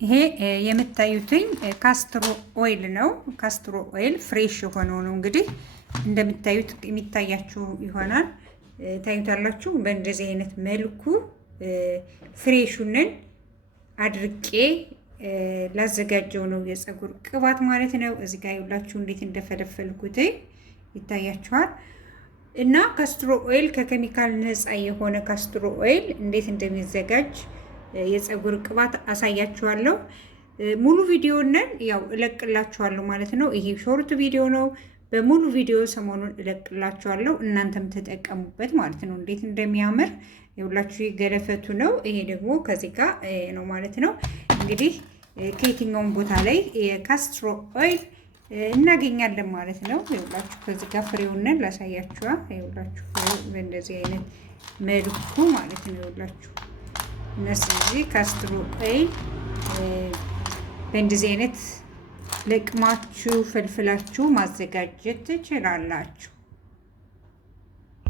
ይሄ የምታዩትኝ ካስትሮ ኦይል ነው። ካስትሮ ኦይል ፍሬሽ የሆነው ነው። እንግዲህ እንደምታዩት የሚታያችሁ ይሆናል። ታዩታላችሁ። በእንደዚህ አይነት መልኩ ፍሬሹንን አድርቄ ላዘጋጀው ነው የፀጉር ቅባት ማለት ነው። እዚህ ጋር ይውላችሁ እንዴት እንደፈለፈልኩት ይታያችኋል። እና ካስትሮ ኦይል ከኬሚካል ነፃ የሆነ ካስትሮ ኦይል እንዴት እንደሚዘጋጅ የፀጉር ቅባት አሳያችኋለሁ። ሙሉ ቪዲዮውን ያው እለቅላችኋለሁ ማለት ነው። ይሄ ሾርት ቪዲዮ ነው። በሙሉ ቪዲዮ ሰሞኑን እለቅላችኋለሁ። እናንተም ተጠቀሙበት ማለት ነው። እንዴት እንደሚያምር ይውላችሁ። ገለፈቱ ነው። ይሄ ደግሞ ከዚህ ጋር ነው ማለት ነው። እንግዲህ ከየትኛውም ቦታ ላይ የካስትሮ ኦይል እናገኛለን ማለት ነው። ይውላችሁ ከዚህ ጋር ፍሬውን ላሳያችኋ። ይውላችሁ በእንደዚህ አይነት መልኩ ማለት ነው። ይውላችሁ እነዚህ ካስትሮ ኦይል በእንደዚህ አይነት ለቅማችሁ ፈልፍላችሁ ማዘጋጀት ትችላላችሁ።